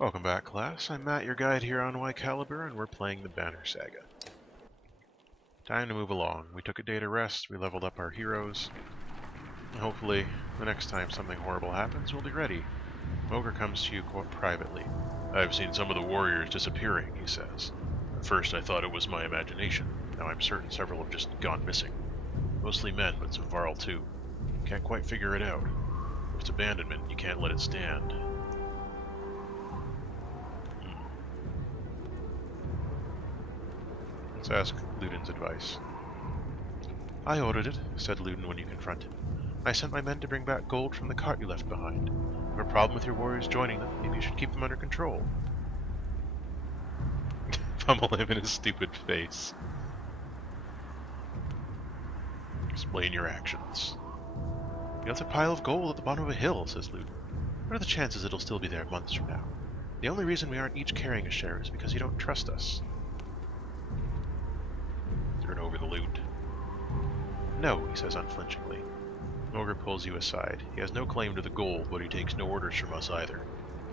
Welcome back, class. I'm Matt, your guide here on Whycalibur, and we're playing the Banner Saga. Time to move along. We took a day to rest, we leveled up our heroes, and hopefully, the next time something horrible happens, we'll be ready. Mogre comes to you quite privately. I've seen some of the warriors disappearing, he says. At first I thought it was my imagination. Now I'm certain several have just gone missing. Mostly men, but some Varl too. Can't quite figure it out. If it's abandonment, you can't let it stand. Let's ask Ludin's advice. I ordered it, said Ludin when you confront him. I sent my men to bring back gold from the cart you left behind. You have a problem with your warriors joining them? Maybe you should keep them under control. Pummel him in his stupid face. Explain your actions. You left a pile of gold at the bottom of a hill, says Ludin. What are the chances it'll still be there months from now? The only reason we aren't each carrying a share is because you don't trust us. Turn over the loot. No, he says unflinchingly. Mogre pulls you aside. He has no claim to the gold, but he takes no orders from us either.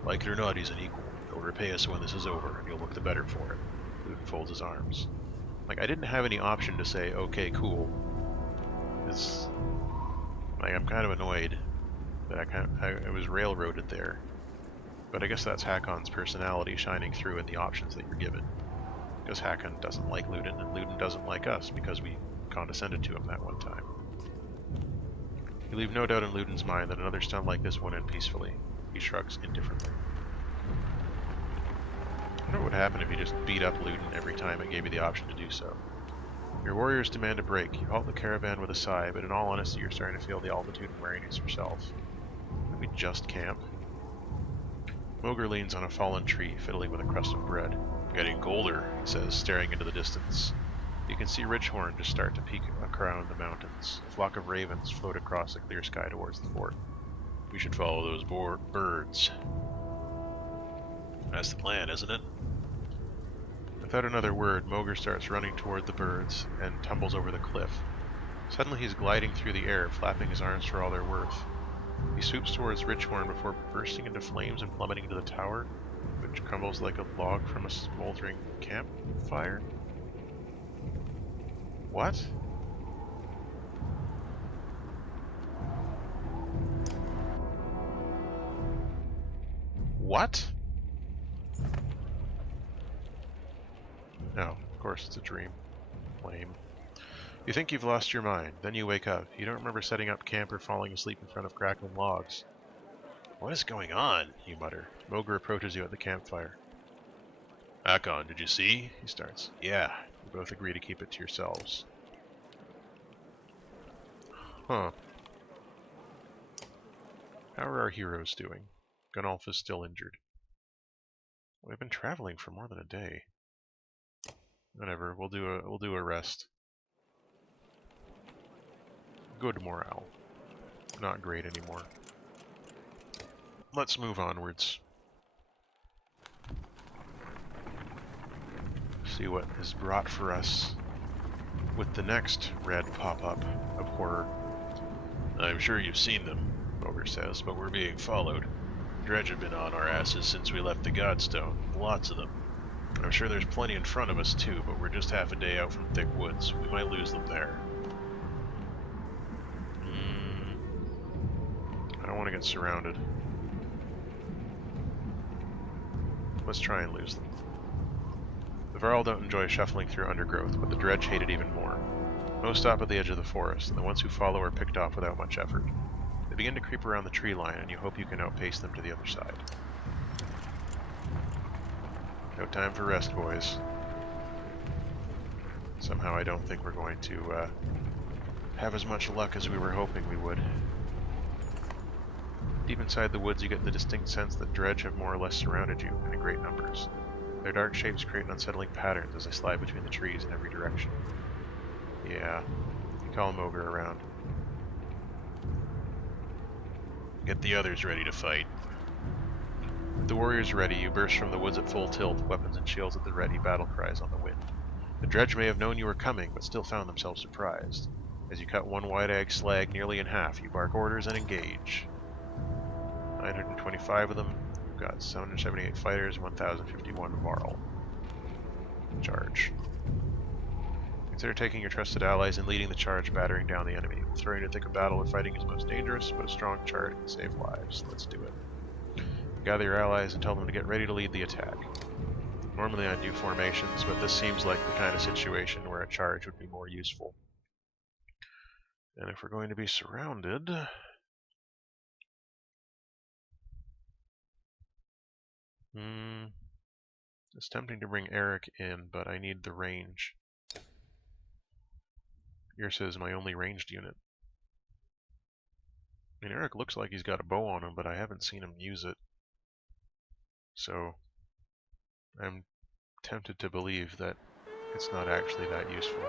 Like it or not, he's an equal. He'll repay us when this is over, and you'll look the better for it. Ludin folds his arms. Like, I didn't have any option to say, okay, cool. It's... like, I'm kind of annoyed that I was railroaded there. But I guess that's Hakon's personality shining through in the options that you're given. Because Hakon doesn't like Ludin, and Ludin doesn't like us because we condescended to him that one time. You leave no doubt in Ludin's mind that another stun like this won't end peacefully. He shrugs indifferently. I wonder what would happen if you just beat up Ludin every time it gave you the option to do so. Your warriors demand a break. You halt the caravan with a sigh, but in all honesty you're starting to feel the altitude and weariness yourself. Can we just camp? Mogre leans on a fallen tree, fiddling with a crust of bread. Getting colder, he says, staring into the distance. You can see Ridgehorn just start to peek around the mountains. A flock of ravens float across the clear sky towards the fort. We should follow those birds. That's the plan, isn't it? Without another word, Mogre starts running toward the birds and tumbles over the cliff. Suddenly he's gliding through the air, flapping his arms for all they're worth. He swoops towards Ridgehorn before bursting into flames and plummeting to the tower, which crumbles like a log from a smoldering campfire. What? What? No, of course it's a dream. Lame. You think you've lost your mind, then you wake up. You don't remember setting up camp or falling asleep in front of crackling logs. What is going on? You mutter. Mogre approaches you at the campfire. Hakon, did you see? He starts. Yeah. You both agree to keep it to yourselves. Huh. How are our heroes doing? Gunnulf is still injured. We've been traveling for more than a day. Whatever, we'll do a rest. Good morale. Not great anymore. Let's move onwards. See what is brought for us with the next red pop-up of horror. I'm sure you've seen them, Mogre says, but we're being followed. Dredge have been on our asses since we left the Godstone. Lots of them. I'm sure there's plenty in front of us too, but we're just half a day out from thick woods. We might lose them there. I don't want to get surrounded. Let's try and lose them. The Varl don't enjoy shuffling through undergrowth, but the Dredge hate it even more. Most stop at the edge of the forest, and the ones who follow are picked off without much effort. They begin to creep around the tree line, and you hope you can outpace them to the other side. No time for rest, boys. Somehow I don't think we're going to have as much luck as we were hoping we would. Deep inside the woods you get the distinct sense that Dredge have more or less surrounded you, and in great numbers. Their dark shapes create unsettling patterns as they slide between the trees in every direction. Yeah, you call Mogre around. Get the others ready to fight. With the warriors ready, you burst from the woods at full tilt, weapons and shields at the ready, battle cries on the wind. The Dredge may have known you were coming, but still found themselves surprised. As you cut one wide-egg slag nearly in half, you bark orders and engage. 925 of them, We've got 778 fighters, 1051 Varl. Charge. Consider taking your trusted allies and leading the charge, battering down the enemy. Throwing into thick of battle and fighting is most dangerous, but a strong charge can save lives. Let's do it. Gather your allies and tell them to get ready to lead the attack. Normally I do formations, but this seems like the kind of situation where a charge would be more useful. And if we're going to be surrounded... It's tempting to bring Eric in, but I need the range. Yrsa is my only ranged unit. I mean, Eric looks like he's got a bow on him, but I haven't seen him use it. So, I'm tempted to believe that it's not actually that useful.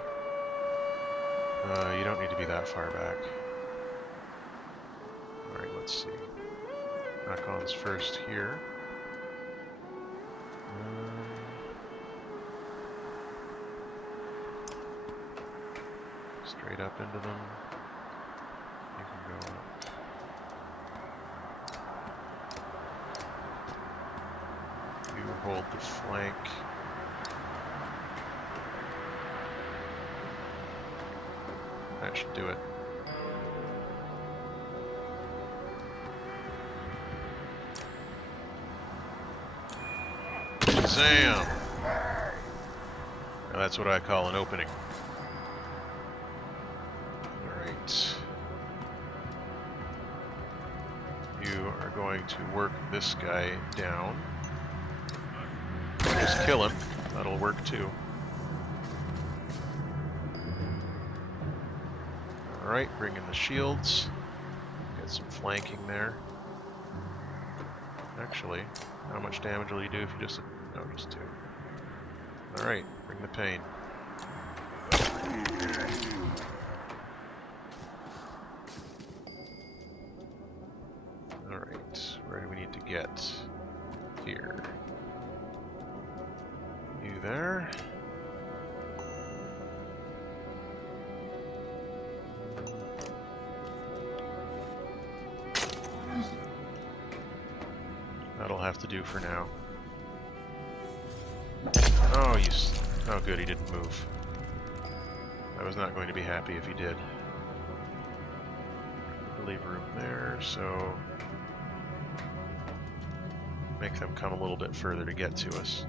You don't need to be that far back. Alright, let's see. Rakon's first here. Straight up into them. You can go up. You hold the flank. That should do it. Shazam! Now that's what I call an opening. Alright. You are going to work this guy down. Just kill him. That'll work too. Alright, bring in the shields. Get some flanking there. Actually, how much damage will you do if you just... No, just 2. Alright, bring the pain. Alright, where do we need to get? Here. You there. That'll have to do for now. Oh, oh good, he didn't move. I was not going to be happy if he did. Leave room there, so... make them come a little bit further to get to us.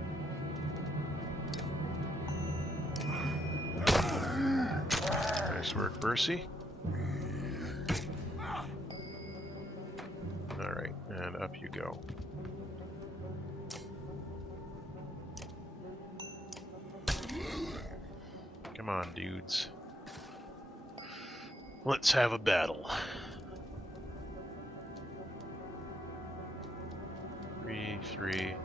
Nice work, Bercy. Alright, and up you go. Come on, dudes. Let's have a battle. 3-3.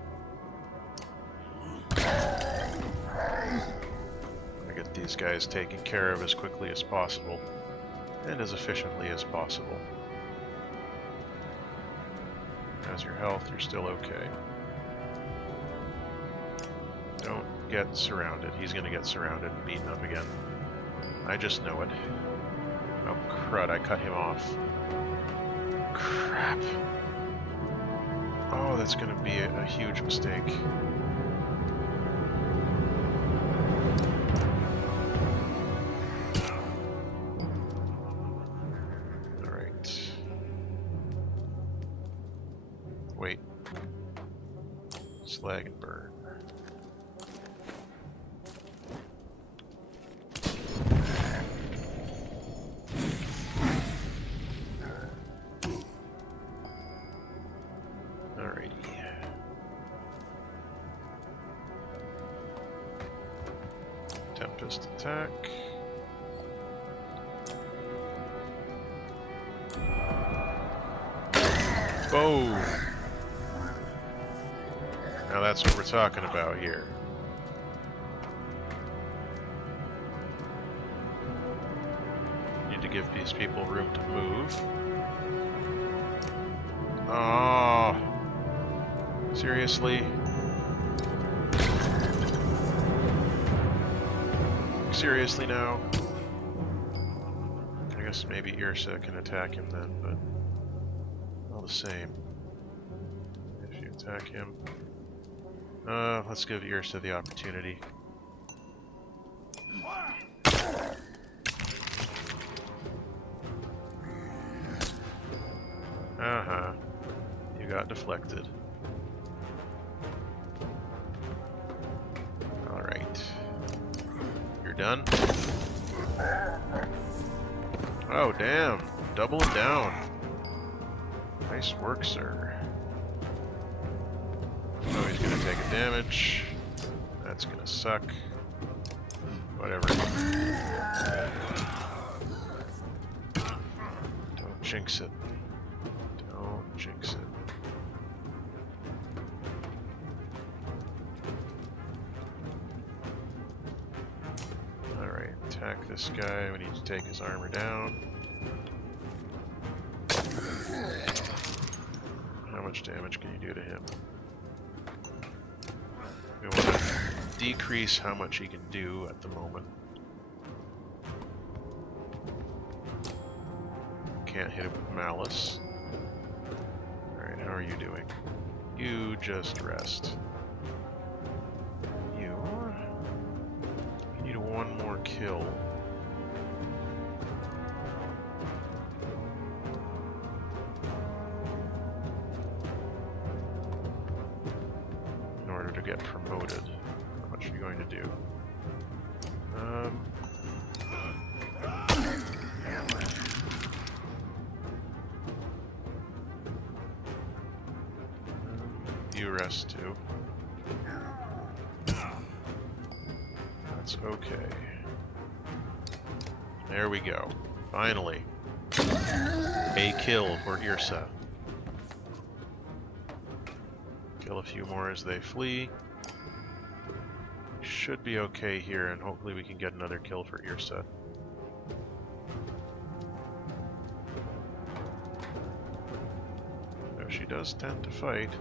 I get these guys taken care of as quickly as possible and as efficiently as possible. How's your health? You're still okay. Don't get surrounded. He's gonna get surrounded and beaten up again. I just know it. Oh crud, I cut him off. Crap. Oh, that's gonna be a huge mistake. Alright. Wait. Slag and burn. Tempest attack. Boom! Now that's what we're talking about here. Need to give these people room to move. Oh, seriously? Seriously now? I guess maybe Yrsa can attack him then, but all the same. If you Attack him. Let's give Yrsa the opportunity. Uh-huh. You got deflected. Alright. You're done? Oh, damn. Doubling down. Nice work, sir. Oh, he's gonna take a damage. That's gonna suck. Whatever. Don't jinx it. Don't jinx it. Alright, attack this guy. We need to take his armor down. How much damage can you do to him? We want to decrease how much he can do at the moment. Can't hit him with malice. Alright, how are you doing? You just rest. You need one more kill. In order to get promoted. How much are you going to do? You rest too. That's okay. There we go. Finally. A kill for Yrsa. Kill a few more as they flee. Should be okay here, and hopefully we can get another kill for Yrsa. Though she does tend to fight.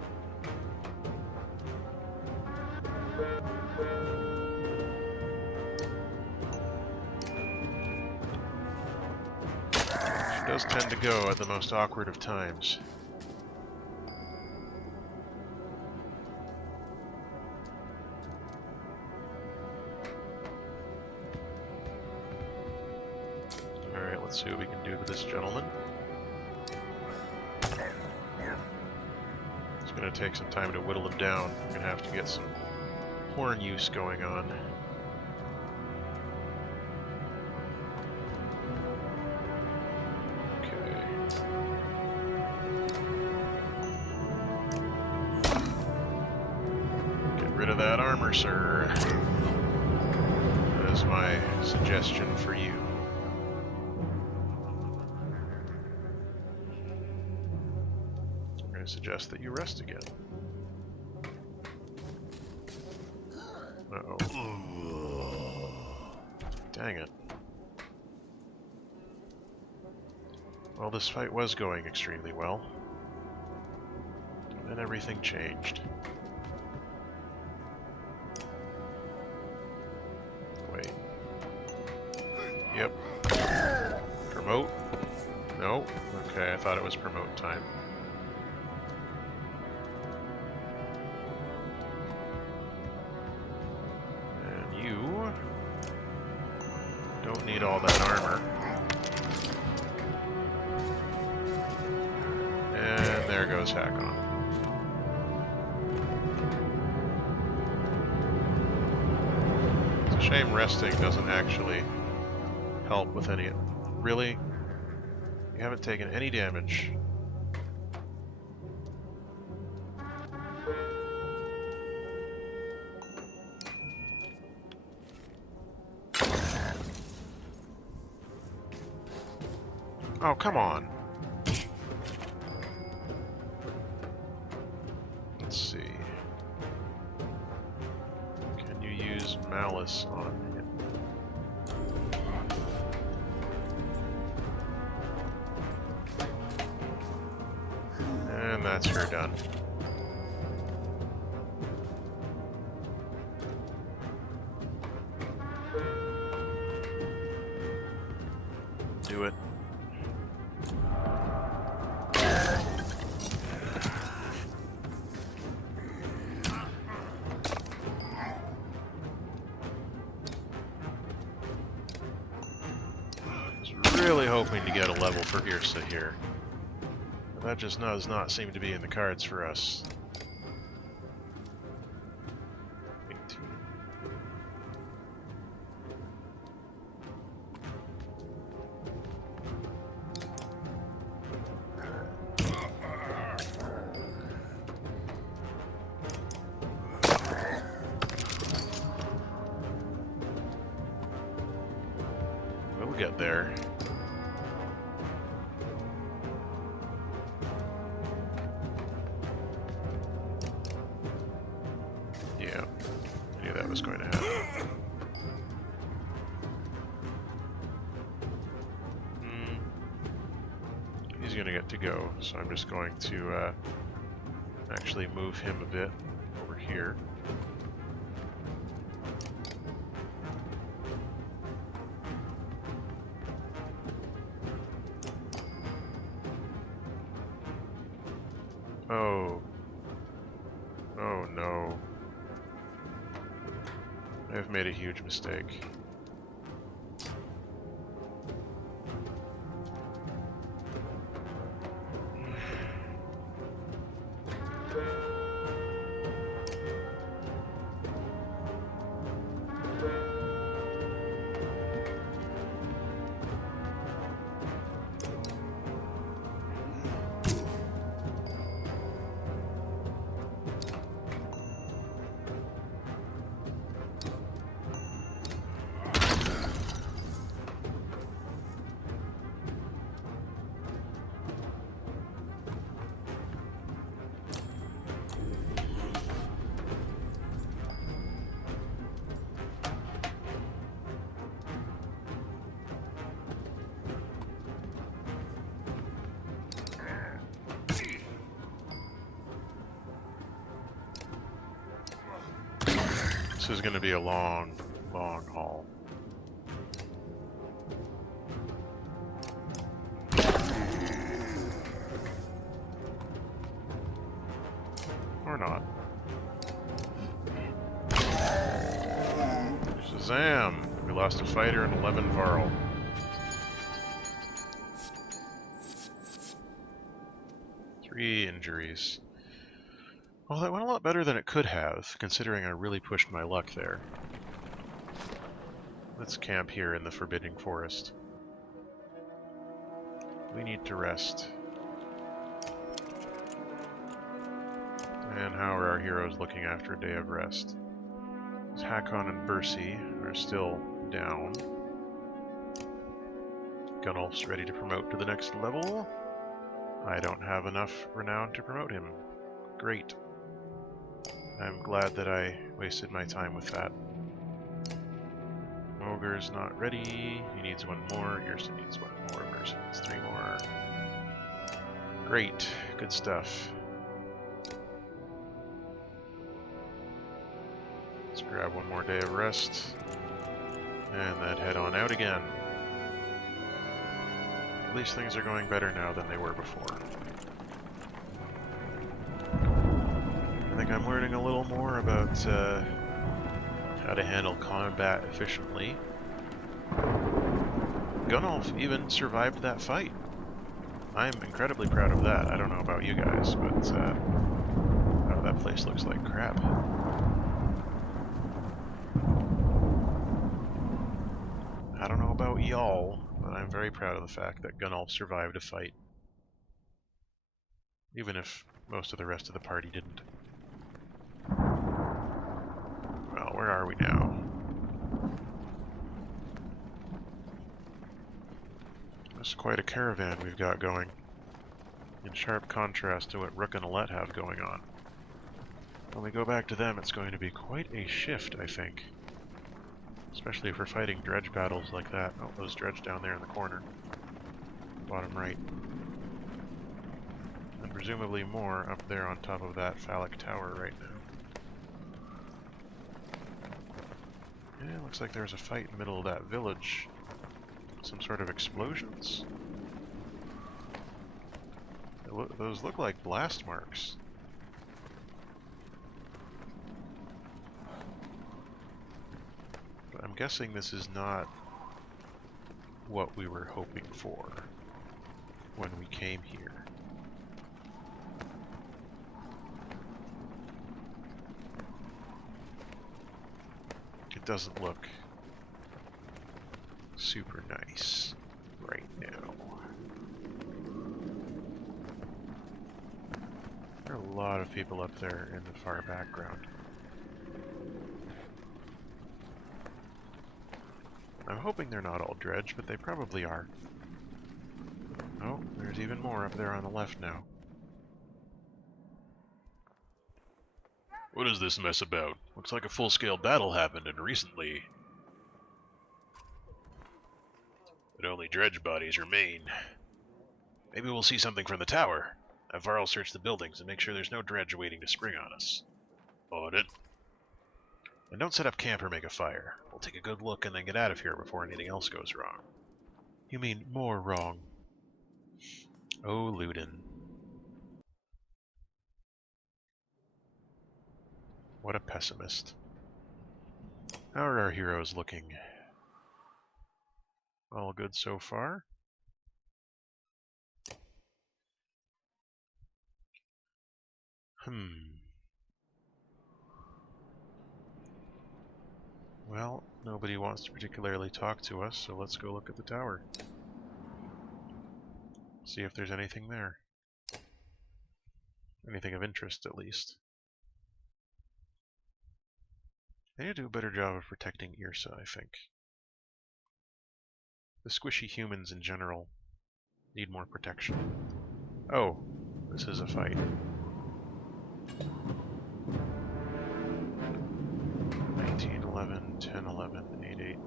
She does tend to go at the most awkward of times. Let's see what we can do to this gentleman. It's going to take some time to whittle him down. We're going to have to get some horn use going on. Okay. Get rid of that armor, sir. That is my suggestion for you. I suggest that you rest again. Uh-oh. Dang it. Well, this fight was going extremely well. And then everything changed. Wait. Yep. Promote? No? Okay, I thought it was promote time. Don't need all that armor. And there goes Hakon. It's a shame resting doesn't actually help with any... Really? You haven't taken any damage. Oh, come on. Let's see. Can you use malice on him? And that's her done. Do it. hoping to get a level for Irsa here. But that just does not seem to be in the cards for us. 18. We'll get there. Yeah, I knew that was going to happen. He's going to get to go, so I'm just going to actually move him a bit over here. Oh. Oh no. I've made a huge mistake. This is going to be a long, long haul. Or not. Shazam! We lost a fighter and 11 Varl. Three injuries. Well, that went a lot better than it could have, considering I really pushed my luck there. Let's camp here in the Forbidding Forest. We need to rest. And how are our heroes looking after a day of rest? Hakon and Bercy are still down. Gunnulf's ready to promote to the next level. I don't have enough renown to promote him. Great. I'm glad that I wasted my time with that. Ogre's not ready. He needs one more. Irsa needs one more. Mercy needs 3 more. Great. Good stuff. Let's grab one more day of rest. And then head on out again. At least things are going better now than they were before. I think I'm learning a little more about how to handle combat efficiently. Gunnulf even survived that fight. I'm incredibly proud of that. I don't know about you guys, but oh, that place looks like crap. I don't know about y'all, but I'm very proud of the fact that Gunnulf survived a fight. Even if most of the rest of the party didn't. Well, where are we now? This is quite a caravan we've got going, in sharp contrast to what Rook and Alette have going on. When we go back to them, it's going to be quite a shift, I think. Especially if we're fighting dredge battles like that. Oh, those dredge down there in the corner. Bottom right. And presumably more up there on top of that phallic tower right now. Yeah, looks like there's a fight in the middle of that village. Some sort of explosions? Those look like blast marks. But I'm guessing this is not what we were hoping for when we came here. It doesn't look super nice right now. There are a lot of people up there in the far background. I'm hoping they're not all dredge, but they probably are. Oh, there's even more up there on the left now. What is this mess about? Looks like a full-scale battle happened, and recently. But only dredge bodies remain. Maybe we'll see something from the tower. Have Varl search the buildings and make sure there's no dredge waiting to spring on us. On it. And don't set up camp or make a fire. We'll take a good look and then get out of here before anything else goes wrong. You mean more wrong? Oh, Ludin. What a pessimist. How are our heroes looking? All good so far? Well, nobody wants to particularly talk to us, so let's go look at the tower. See if there's anything there. Anything of interest, at least. They need to do a better job of protecting Yrsa, I think. The squishy humans in general need more protection. Oh, this is a fight. 19, 11, 10, 11, 8, 8, 9,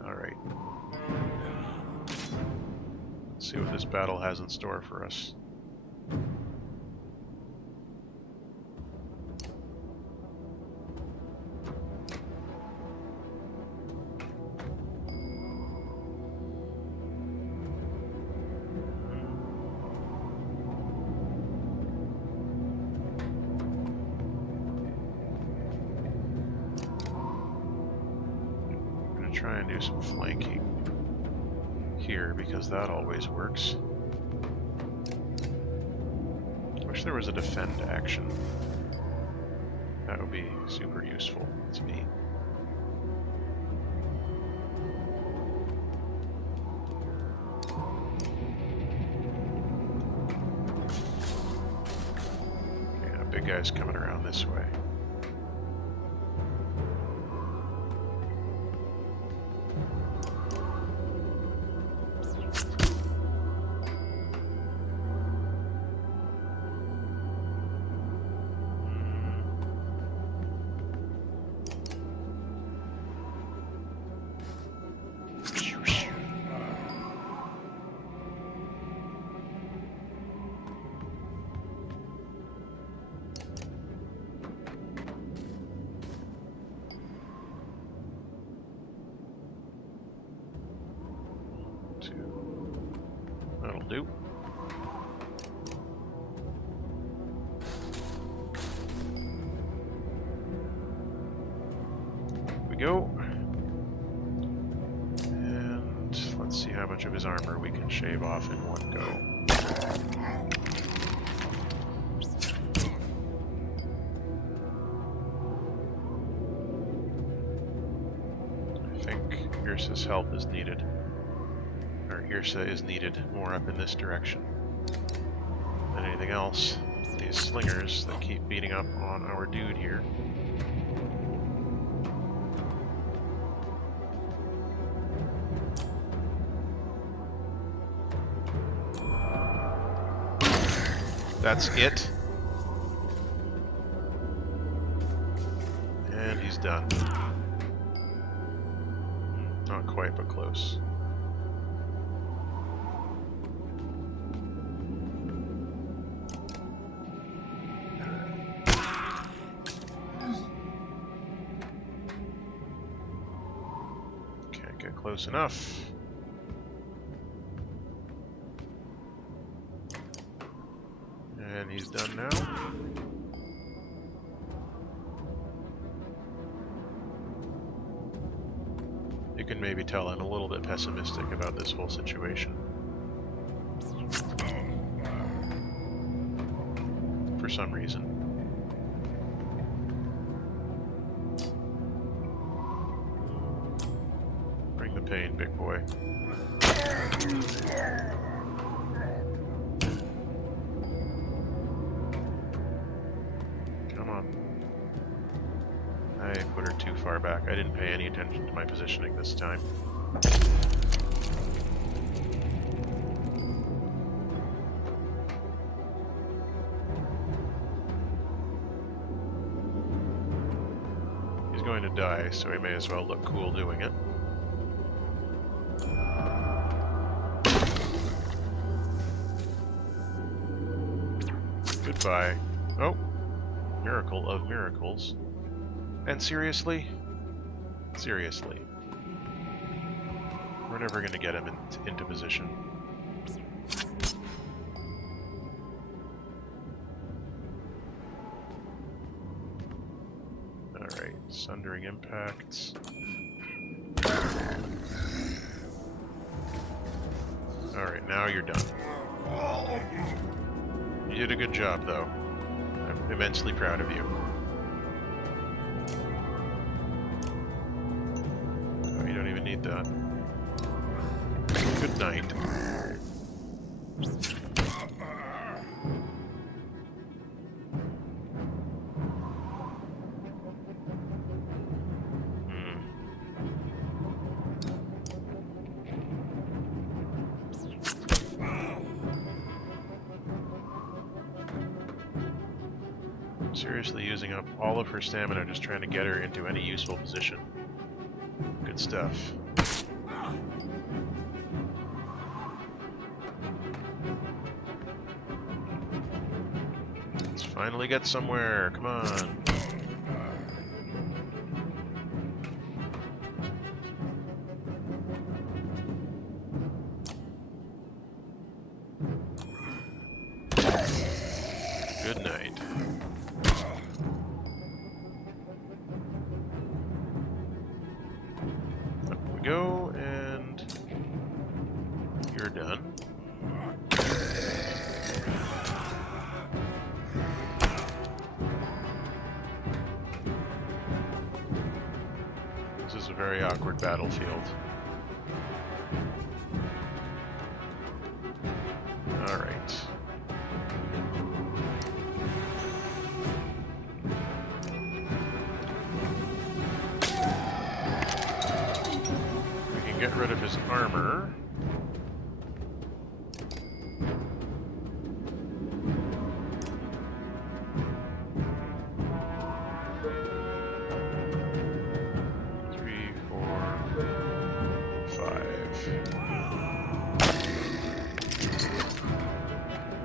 9. Alright. Let's see what this battle has in store for us. Try and do some flanking here because that always works. Wish there was a defend action. That would be super useful to me. Okay, now big guy's coming around this way. That'll do. Here we go. And let's see how much of his armor we can shave off in one go. I think Yrsa's help is needed. Yrsa is needed more up in this direction than anything else. These slingers that keep beating up on our dude here. That's it. And he's done. Not quite, but close. Close enough. And he's done now. can maybe tell I'm a little bit pessimistic about this whole situation. For some reason. Bring the pain, big boy. Come on. I put her too far back. I didn't pay any attention to my positioning this time. He's going to die, so he may as well look cool doing it. Goodbye. Oh, miracle of miracles. And seriously? Seriously. We're never going to get him into position. Alright, sundering impacts. Alright, now you're done. You did a good job, though. I'm immensely proud of you. Oh, you don't even need that. Good night. Seriously using up all of her stamina just trying to get her into any useful position. Good stuff. Let's finally get somewhere. Come on. Good night. Up we go, and you're done. This is a very awkward battlefield. Alright. We can get rid of his armor.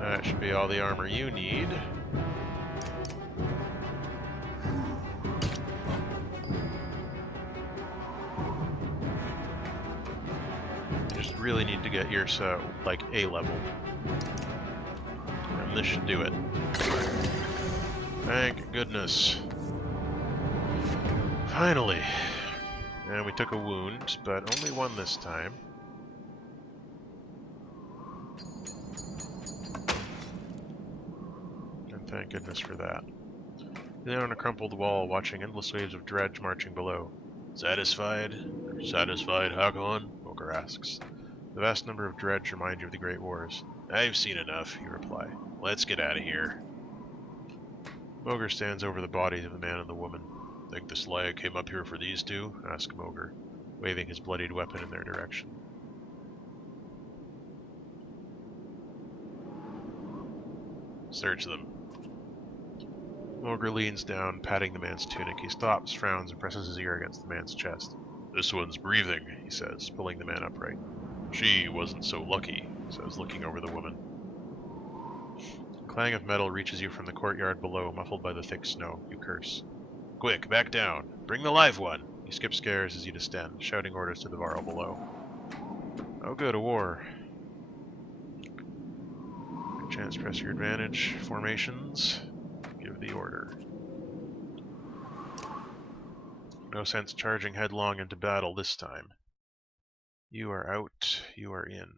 That should be all the armor you need. You just really need to get yours like A level. And this should do it. Thank goodness. Finally. And we took a wound, but only one this time. Thank goodness for that. Down on a crumpled wall, watching endless waves of dredge marching below. Satisfied? Satisfied, Hakon? Ogre asks. The vast number of dredge remind you of the Great Wars. I've seen enough, you reply. Let's get out of here. Mogr stands over the bodies of the man and the woman. Think the Slayer came up here for these two? Asks Mogr, waving his bloodied weapon in their direction. Search them. Mogr leans down, patting the man's tunic. He stops, frowns, and presses his ear against the man's chest. This one's breathing, he says, pulling the man upright. She wasn't so lucky, he says, looking over the woman. The clang of metal reaches you from the courtyard below, muffled by the thick snow. You curse. Quick, back down. Bring the live one. You skip scares as you descend, shouting orders to the Varl below. Oh good, a war. Good chance to press your advantage. Formations. Give the order. No sense charging headlong into battle this time. You are out. You are in.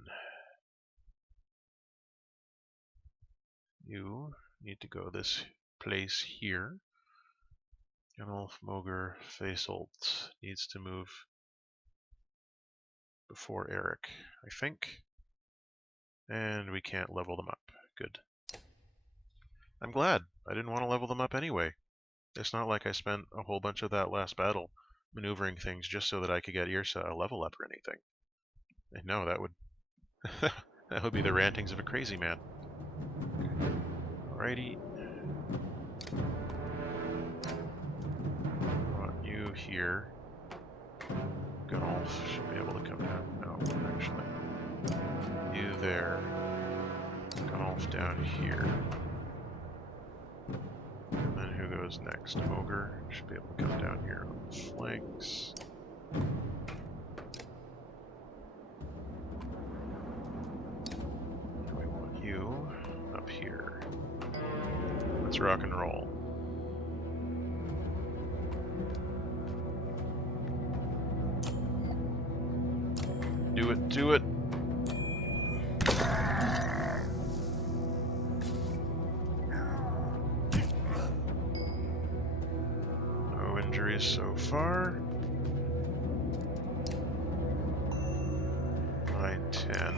You need to go this place here. Genolf, Mogre, Faesolt needs to move before Eric, I think. And we can't level them up. Good. I'm glad. I didn't want to level them up anyway. It's not like I spent a whole bunch of that last battle maneuvering things just so that I could get Yrsa a level up or anything. And no, that would that would be the rantings of a crazy man. Alrighty. Want you here. Genolf should be able to come down. No, actually. You there. Genolf down here. And then who goes next? Mogre should be able to come down here on the flanks. And we want you up here. Let's rock and roll. Do it, do it! No injuries so far. 9-10.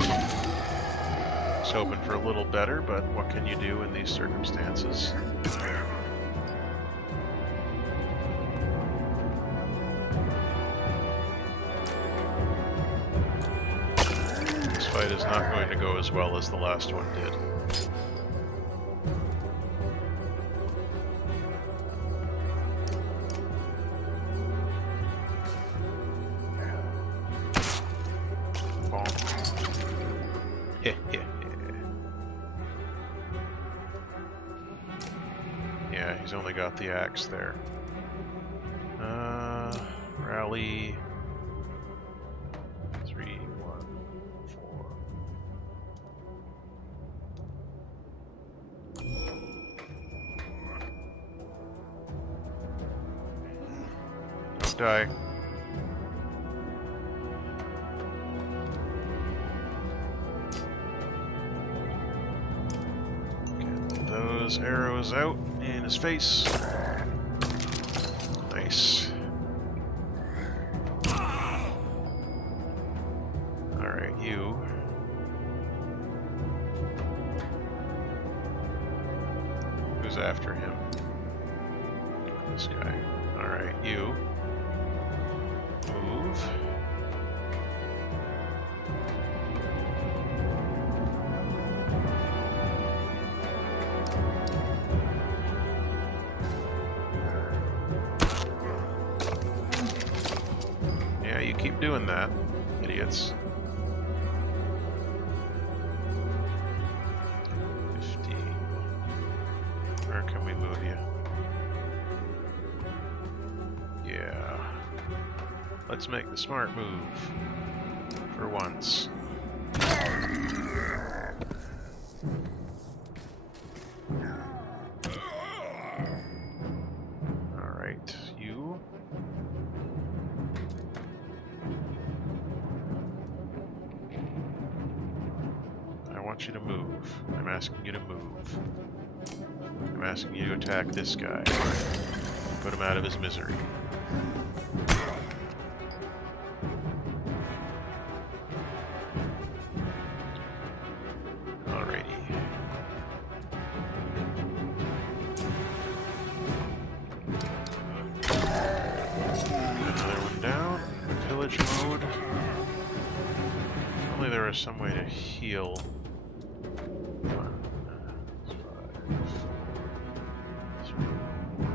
I was hoping for a little better, but what can you do in these circumstances? This fight is not going to go as well as the last one did. Yeah, he's only got the axe there. Rally. 3, 1, 4. Don't die. Get those arrows out in his face. Nice. Alright, you. Who's after him? This guy. Alright, you. Move. Yeah, you keep doing that, idiots. 15. Where can we move you? Yeah. Let's make the smart move. For once. Alright, you. I want you to move. I'm asking you to move. I'm asking you to attack this guy. Put him out of his misery. Alrighty. Another one down. Pillage mode. If only there was some way to heal. 1, 5, 4, 3, 1.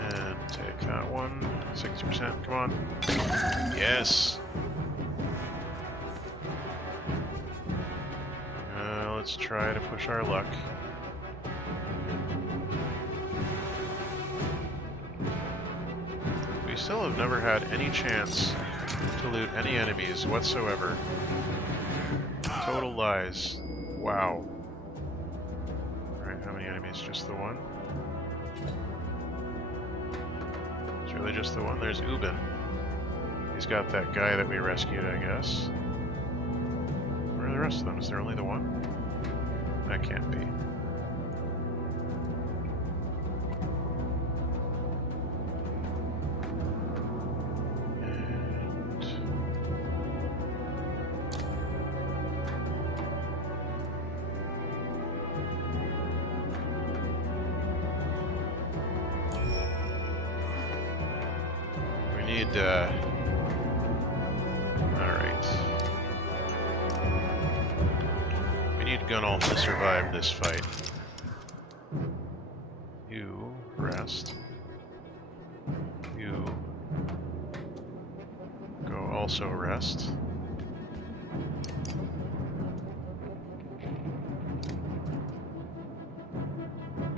And take that one. 60%, come on. Yes! Let's try to push our luck. still have never had any chance to loot any enemies whatsoever. Total lies. Wow. Alright, how many enemies? Just the one? It's really just the one. There's Ubin. He's got that guy that we rescued, I guess. Where are the rest of them? Is there only the one? That can't be. Alright. We need Gunall to survive this fight. You rest. You go also rest.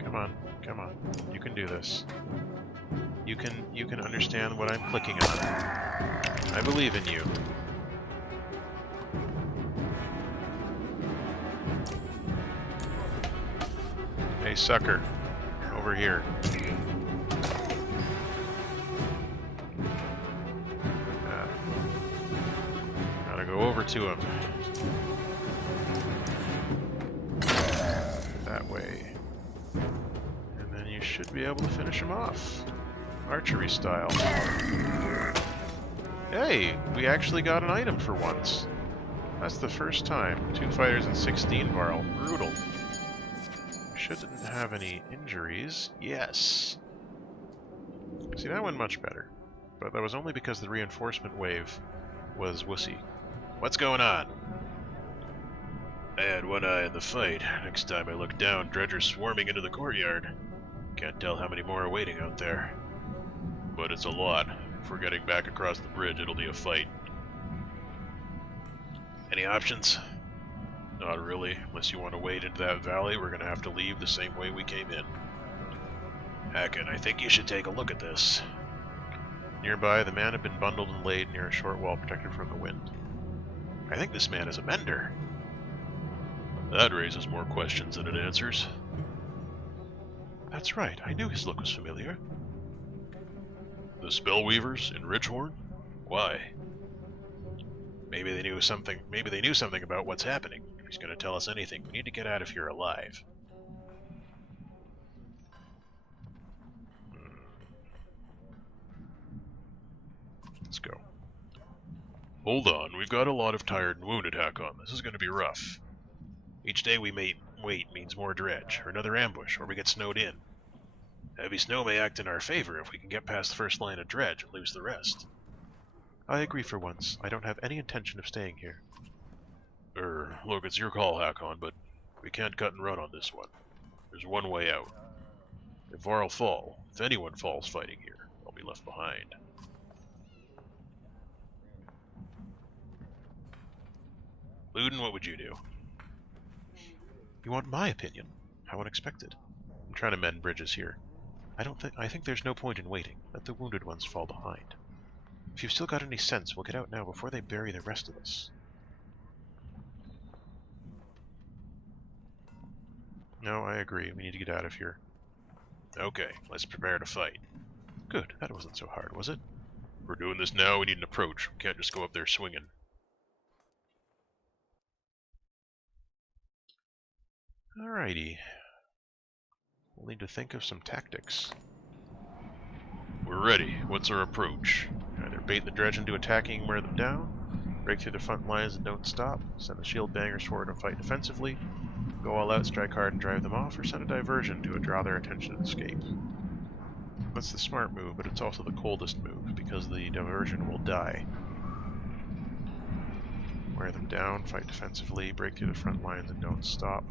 Come on, come on. You can do this. You can understand what I'm clicking on. I believe in you. Hey, sucker. Over here. Gotta go over to him. That way. And then you should be able to finish him off. Archery style. Hey, we actually got an item for once. That's the first time. 2 fighters and 16 Varl. Brutal. Shouldn't have any injuries. Yes. See, that went much better. But that was only because the reinforcement wave was wussy. What's going on? I had one eye on the fight. Next time I look down, dredgers swarming into the courtyard. Can't tell how many more are waiting out there. But it's a lot. If we're getting back across the bridge, it'll be a fight. Any options? Not really. Unless you want to wade into that valley, we're going to have to leave the same way we came in. Hacken, I think you should take a look at this. Nearby, the man had been bundled and laid near a short wall protected from the wind. I think this man is a mender. That raises more questions than it answers. That's right. I knew his look was familiar. The Spellweavers in Ridgehorn? Why? Maybe they knew something. Maybe they knew something about what's happening. If he's going to tell us anything, we need to get out of here alive. Let's go. Hold on, we've got a lot of tired and wounded Hakon. This is going to be rough. Each day we may wait means more dredge, or another ambush, or we get snowed in. Heavy snow may act in our favor if we can get past the first line of dredge and lose the rest. I agree for once. I don't have any intention of staying here. Look, it's your call, Hakon, but we can't cut and run on this one. There's one way out. If Varl fall, if anyone falls fighting here, I'll be left behind. Ludin, what would you do? You want my opinion? How unexpected. I'm trying to mend bridges here. I think there's no point in waiting. Let the wounded ones fall behind. If you've still got any sense, we'll get out now before they bury the rest of us. No, I agree. We need to get out of here. Okay, let's prepare to fight. Good. That wasn't so hard, was it? If we're doing this now, we need an approach. We can't just go up there swinging. Alrighty. We'll need to think of some tactics. We're ready. What's our approach? Either bait the dredge into attacking and wear them down, break through the front lines and don't stop, send the shield bangers forward and fight defensively, go all out, strike hard and drive them off, or send a diversion to draw their attention and escape. That's the smart move, but it's also the coldest move, because the diversion will die. Wear them down, fight defensively, break through the front lines and don't stop.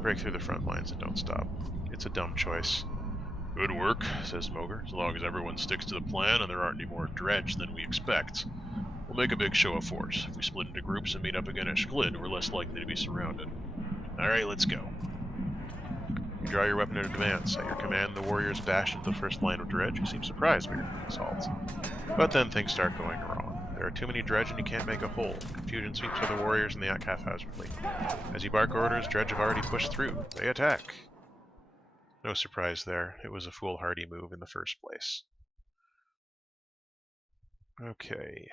Break through the front lines and don't stop. It's a dumb choice. Good work, says Moger, as long as everyone sticks to the plan and there aren't any more dredge than we expect. make a big show of force. If we split into groups and meet up against Glid, we're less likely to be surrounded. Alright, let's go. You draw your weapon in advance. At your command, the warriors bash into the first line of dredge, who seem surprised by your assault. But then things start going wrong. There are too many dredge and you can't make a hole. Confusion sweeps over the warriors and they act haphazardly. As you bark orders, dredge have already pushed through. They attack. No surprise there. It was a foolhardy move in the first place. Okay.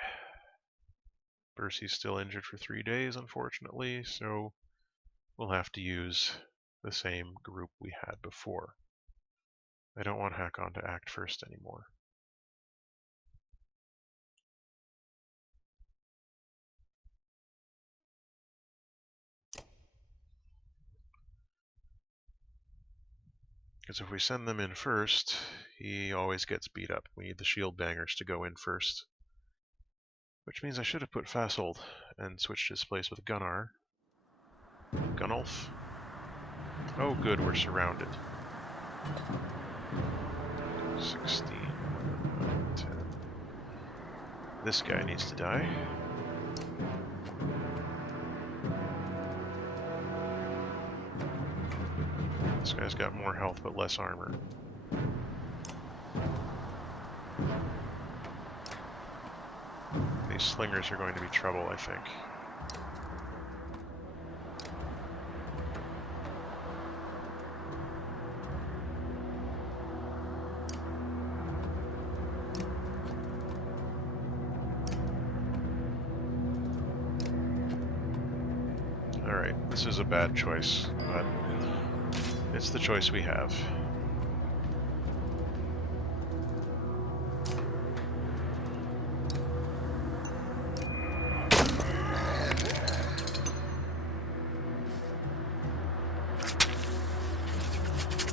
Bercy's still injured for 3 days, unfortunately, so we'll have to use the same group we had before. I don't want Hakon to act first anymore. Because if we send them in first, he always gets beat up. We need the shield bangers to go in first. Which means I should have put Fasold and switched his place with Gunnar. Gunnulf. Oh good, we're surrounded. 16, 10. This guy needs to die. This guy's got more health but less armor. These slingers are going to be trouble, I think. Alright, this is a bad choice, but it's the choice we have.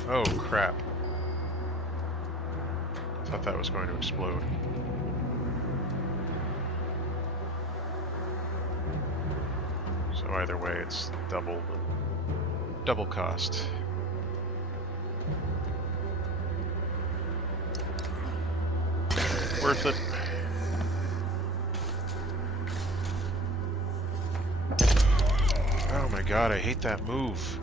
Oh crap. I thought that was going to explode. So either way, it's double cost. Worth it. Oh my god, I hate that move.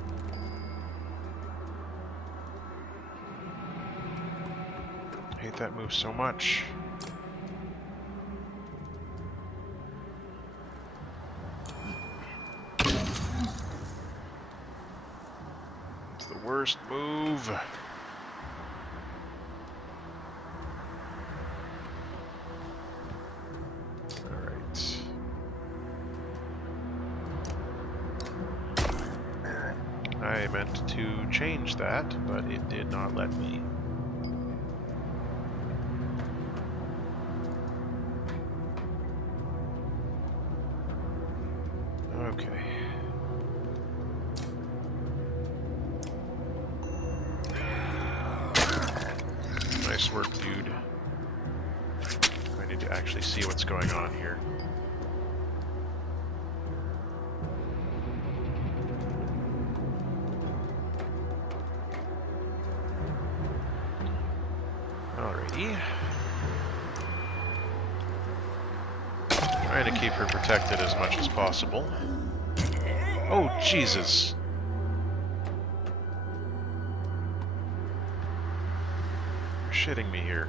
I hate that move so much. It's the worst move. I meant to change that, but it did not let me. Okay. Nice work, dude. I need to actually see what's going on here. Trying to keep her protected as much as possible. Oh, Jesus! You're shitting me here.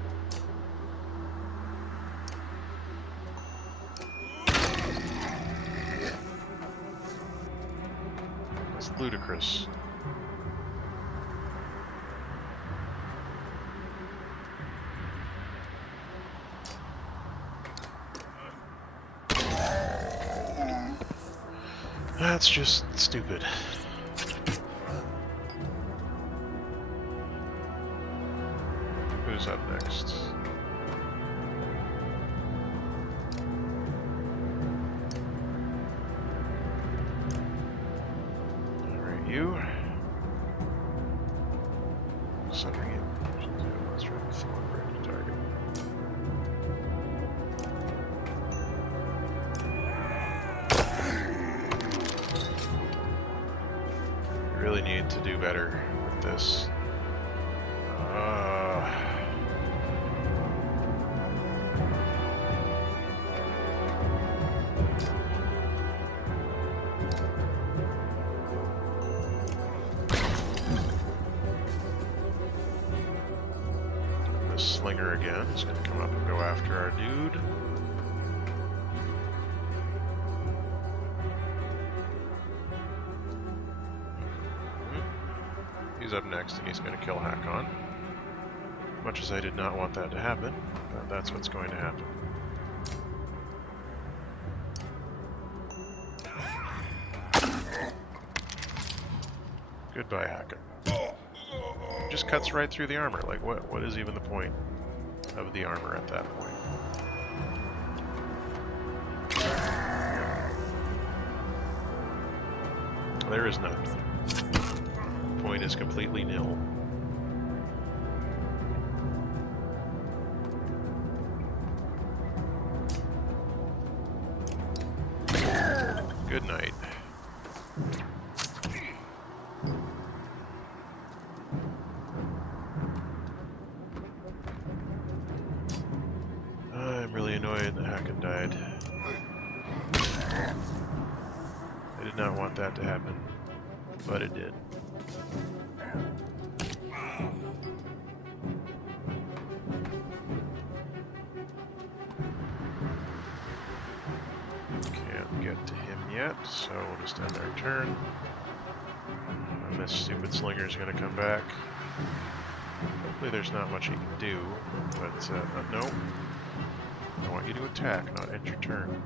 That's ludicrous. That's just stupid. Who's up next? Alright, you. Centering it. Let's try to throw it right to target. Really need to do better with this. slinger again. He's gonna come up and go after our dude. He's up next and he's gonna kill Hakon. Much as I did not want that to happen, but that's what's going to happen. Goodbye, Hakon. Just cuts right through the armor. Like, what is even the point of the armor at that point? There is none. The point is completely nil. Good night. I'm really annoyed that Hakon died. I did not want that to happen, but it did. Can't get to him yet, so we'll just end our turn. And this stupid slinger is going to come back. Hopefully there's not much he can do, but no. I want you to attack, not end your turn.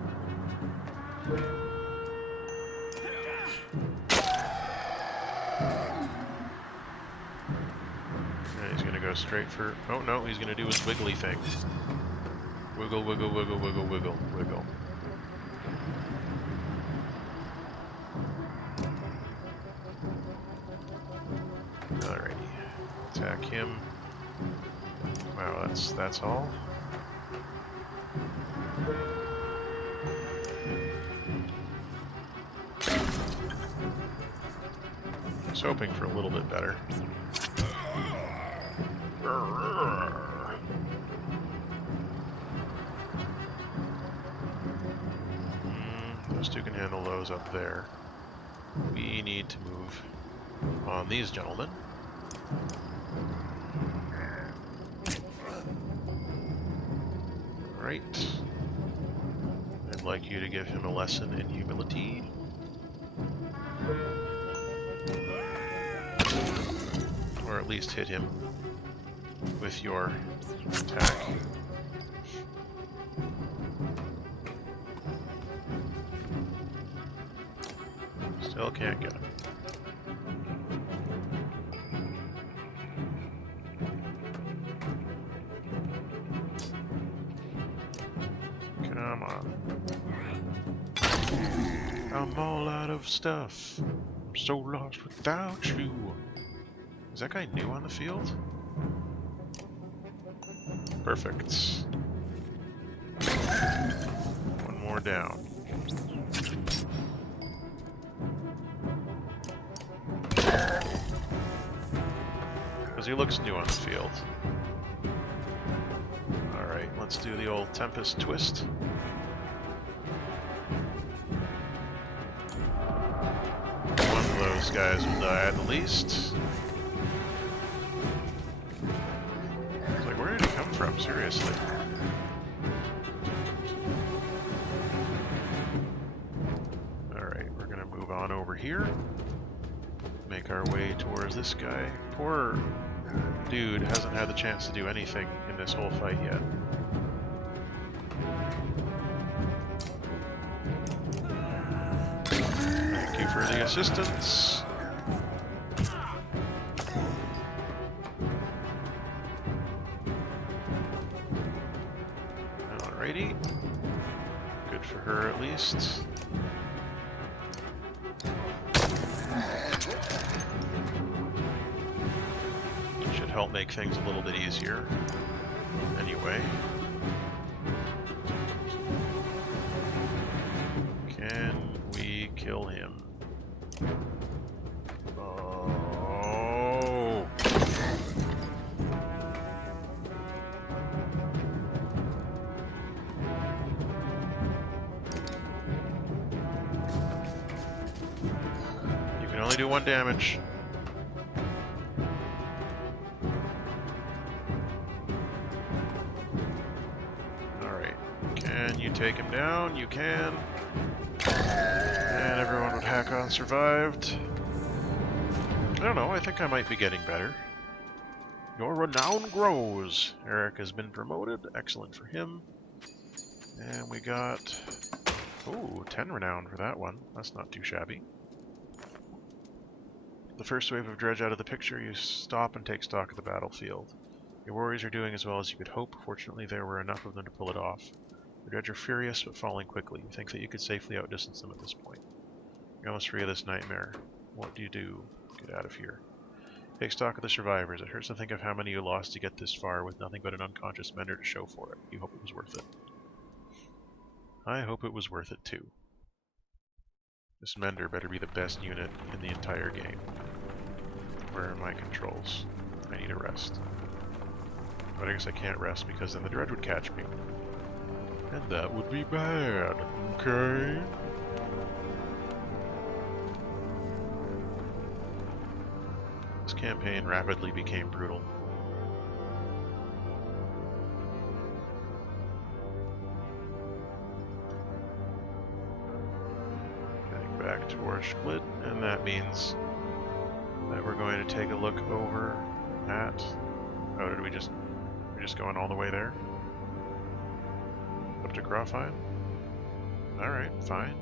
And he's going to go straight for... Oh no, he's going to do his wiggly thing. Wiggle, wiggle, wiggle, wiggle, wiggle, wiggle. Alrighty. Attack him. Wow, that's all? I was hoping for a little bit better. Those two can handle those up there. We need to move on these gentlemen. Right. I'd like you to give him a lesson in humility. Or at least hit him with your attack. Still can't get him. Come on. I'm all out of stuff. I'm so lost without you. Is that guy new on the field? Perfect. One more down. Because he looks new on the field. Alright, let's do the old Tempest twist. One of those guys will die at the least. Where did he come from? Seriously. Alright, we're gonna move on over here. Make our way towards this guy. Poor dude hasn't had the chance to do anything in this whole fight yet. Thank you for the assistance. Alrighty. Good for her at least. Should help make things a little bit easier. Anyway. Can we kill him? Oh. You can only do 1 damage. take him down? You can. And everyone with Hack-On survived. I don't know, I think I might be getting better. Your renown grows. Eric has been promoted. Excellent for him. And we got... ooh, 10 renown for that one. That's not too shabby. The first wave of dredge out of the picture, you stop and take stock of the battlefield. Your warriors are doing as well as you could hope. Fortunately, there were enough of them to pull it off. The dredge are furious, but falling quickly. You think that you could safely outdistance them at this point. You're almost free of this nightmare. What do you do? Get out of here. Take stock of the survivors. It hurts to think of how many you lost to get this far with nothing but an unconscious Mender to show for it. You hope it was worth it. I hope it was worth it too. This Mender better be the best unit in the entire game. Where are my controls? I need a rest. But I guess I can't rest because then the dredge would catch me. And that would be bad, okay? This campaign rapidly became brutal. Heading back towards Split, and that means that we're going to take a look over at... oh, did we're just going all the way there? Up to Grafheim? Alright, fine.